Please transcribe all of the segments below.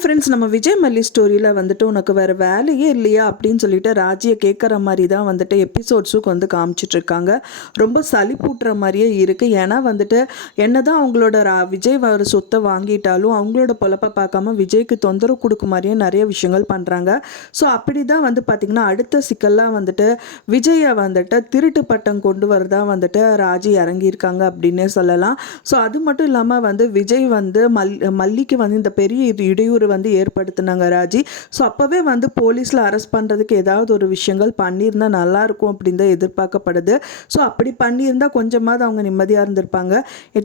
Friends, நம்ம விஜய் மல்லி ஸ்டோரியில் வந்துட்டு உனக்கு வேறு வேலையே இல்லையா அப்படின்னு சொல்லிட்டு ராஜியை கேட்குற மாதிரி தான் வந்துட்டு எபிசோட்ஸுக்கு வந்து காமிச்சிட்ருக்காங்க. ரொம்ப சலிப்பூட்டுற மாதிரியே இருக்குது. ஏன்னா வந்துட்டு என்ன தான் அவங்களோட விஜய் வர சொத்தை வாங்கிட்டாலும் அவங்களோட பொழப்பை பார்க்காம விஜய்க்கு தொந்தரவு கொடுக்க மாதிரியே நிறைய விஷயங்கள் பண்ணுறாங்க. ஸோ அப்படி தான் வந்து பார்த்திங்கன்னா அடுத்த சிக்கல்லாம் வந்துட்டு விஜயை வந்துட்டு திருட்டு பட்டம் கொண்டு வரதா வந்துட்டு ராஜி இறங்கியிருக்காங்க அப்படின்னே சொல்லலாம். ஸோ அது மட்டும் இல்லாமல் வந்து விஜய் வந்து மல்லிக்கு வந்து இந்த பெரிய இடையூறு வந்து ஏற்படுத்தினாங்க ராஜி. ஸோ அப்போவே வந்து போலீஸில் அரெஸ்ட் பண்ணுறதுக்கு ஏதாவது ஒரு விஷயங்கள் பண்ணியிருந்தால் நல்லாயிருக்கும் அப்படின்னு தான் எதிர்பார்க்கப்படுது. ஸோ அப்படி பண்ணியிருந்தால் கொஞ்சமாவது அவங்க நிம்மதியாக இருந்திருப்பாங்க.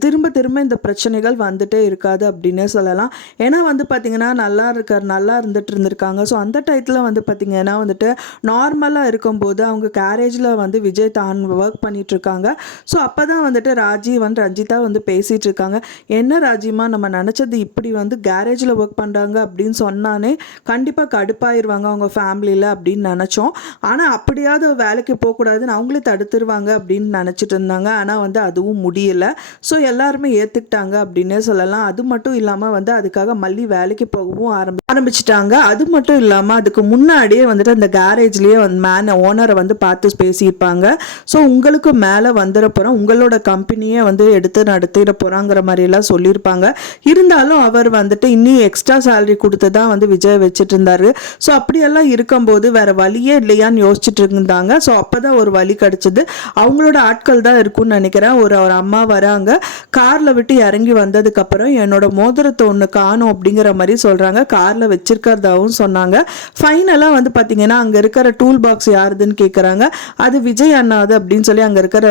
திரும்ப திரும்ப இந்த பிரச்சனைகள் வந்துட்டே இருக்காது அப்படின்னே சொல்லலாம். ஏன்னா வந்து பார்த்திங்கன்னா நல்லா இருந்துட்டு இருந்திருக்காங்க. ஸோ அந்த டயத்தில் வந்து பார்த்திங்கன்னா வந்துட்டு நார்மலாக இருக்கும்போது அவங்க கேரேஜில் வந்து விஜய் தான் ஒர்க் பண்ணிகிட்ருக்காங்க. ஸோ அப்போ தான் வந்துட்டு ராஜி வந்து ரஞ்சிதா வந்து பேசிகிட்டு இருக்காங்க. என்ன ராஜிமா, நம்ம நினச்சது இப்படி வந்து கேரேஜில் ஒர்க் பண்ணுறாங்க அப்படின்னு சொன்னானே கண்டிப்பாக கடுப்பாயிருவாங்க அவங்க ஃபேமிலியில் அப்படின்னு நினச்சோம். ஆனால் அப்படியாவது வேலைக்கு போகக்கூடாதுன்னு அவங்களே தடுத்துருவாங்க அப்படின்னு நினச்சிட்டு இருந்தாங்க. ஆனால் வந்து அதுவும் முடியலை. ஸோ எல்லாருமே ஏற்றுக்கிட்டாங்க அப்படின்னே சொல்லலாம். அது மட்டும் இல்லாமல் வந்து அதுக்காக மல்லி வேலைக்கு போகவும் ஆரம்பிச்சிட்டாங்க. அது மட்டும் இல்லாமல் அதுக்கு முன்னாடியே வந்துட்டு அந்த கேரேஜ்லேயே வந்து ஓனரை வந்து பார்த்து பேசியிருப்பாங்க. ஸோ உங்களுக்கு மேலே வந்துட போகிறோம், உங்களோட கம்பெனியே வந்து எடுத்து நடத்திட போகிறாங்கிற மாதிரிலாம் சொல்லியிருப்பாங்க. இருந்தாலும் அவர் வந்துட்டு இன்னும் எக்ஸ்ட்ரா சேலரி கொடுத்து தான் வந்து விஜய் வச்சுட்டு இருந்தாரு. ஸோ அப்படியெல்லாம் இருக்கும்போது வேற வழியே இல்லையான்னு யோசிச்சுட்டு இருந்தாங்க. ஸோ அப்போதான் ஒரு வழி கிடைச்சது. அவங்களோட ஆட்கள் தான் இருக்கும்னு நினைக்கிறேன். ஒரு அம்மா வராங்க. காரில் விட்டு இறங்கி வந்ததுக்கப்புறம் என்னோட மோதிரத்தை ஒன்று காணும் அப்படிங்கிற மாதிரி சொல்கிறாங்க. காரில் வச்சிருக்கிறதாவும் சொன்னாங்க. ஃபைனலாக வந்து பார்த்தீங்கன்னா அங்கே இருக்கிற டூல் பாக்ஸ் யாருதுன்னு கேட்குறாங்க. அது விஜய் அண்ணாது அப்படின்னு சொல்லி அங்கே இருக்கிற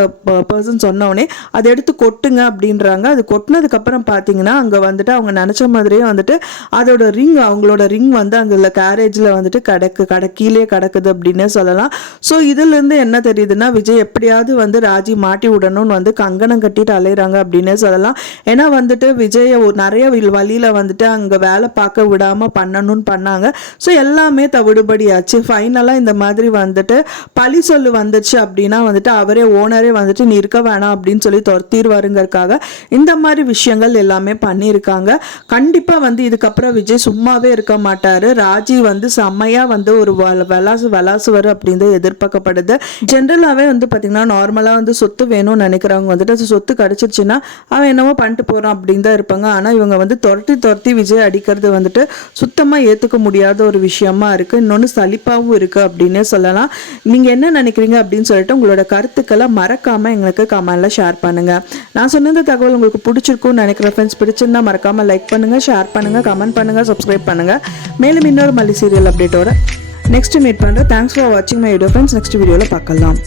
பர்சன் சொன்னோடனே அதை எடுத்து கொட்டுங்க அப்படின்றாங்க. அது கொட்டினதுக்கப்புறம் பார்த்தீங்கன்னா அங்கே வந்துட்டு அவங்க நினச்ச மாதிரியே வந்துட்டு அதோட அவங்களோட ரிங் வந்து அங்கே கேரேஜில் வந்துட்டு கீழே கிடக்குது அப்படின்னே சொல்லலாம். ஸோ இதுலேருந்து என்ன தெரியுதுன்னா விஜய் எப்படியாவது வந்து ராஜி மாட்டி விடணும்னு வந்து கங்கணம் கட்டிட்டு அலையிறாங்க அப்படின்னே சொல்லலாம். ஏன்னா வந்துட்டு விஜயை நிறைய வழியில் வந்துட்டு அங்கே வேலை பார்க்க விடாமல் பண்ணணும்னு பண்ணாங்க. ஸோ எல்லாமே தவிடுபடியாச்சு. ஃபைனலாக இந்த மாதிரி வந்துட்டு பழி சொல்லு வந்துச்சு அப்படின்னா வந்துட்டு ஓனரே வந்துட்டு நீ இருக்க வேணாம் அப்படின்னு சொல்லி துரத்திடுவாருங்கிறதுக்காக இந்த மாதிரி விஷயங்கள் எல்லாமே பண்ணியிருக்காங்க. கண்டிப்பாக வந்து இதுக்கப்புறம் விஜய் சும்மாவே இருக்க மாட்டாரு. ராஜி வந்து செம்மையாக வந்து ஒரு விளாசுவார் அப்படின்னு எதிர்பார்க்கப்படுது. ஜென்ரலாகவே வந்து பார்த்தீங்கன்னா நார்மலாக வந்து சொத்து வேணும்னு நினைக்கிறவங்க வந்துட்டு சொத்து கிடச்சிருச்சுன்னா அவன் என்னவோ பண்ணிட்டு போகிறான் அப்படின்னு தான் இருப்பாங்க. ஆனால் இவங்க வந்து துரத்தி விஜய் அடிக்கிறது வந்துட்டு சுத்தமாக ஏற்றுக்க முடியாத ஒரு விஷயமா இருக்குது. இன்னொன்று சலிப்பாகவும் இருக்குது அப்படின்னே சொல்லலாம். நீங்கள் என்ன நினைக்கிறீங்க அப்படின்னு சொல்லிட்டு உங்களோட கருத்துக்களை மறக்காமல் எங்களுக்கு கமெண்ட்ல ஷேர் பண்ணுங்கள். நான் சொன்ன தகவல் உங்களுக்கு பிடிச்சிருக்கும்னு நினைக்கிற ஃப்ரெண்ட்ஸ், பிடிச்சிருந்தா மறக்காமல் லைக் பண்ணுங்கள், ஷேர் பண்ணுங்கள், கமெண்ட் பண்ணுங்கள், சப்ஸ்கிரைப் பண்ணுங்கள். மேலும் இன்னொரு மல்லி சீரியல் அப்டேட்டோட நெக்ஸ்ட் மீட் பண்ணுறேன். தேங்க்ஸ் ஃபார் வாட்சிங் மை வீடியோ ஃப்ரெண்ட்ஸ். நெக்ஸ்ட் வீடியோவில் பார்க்கலாம்.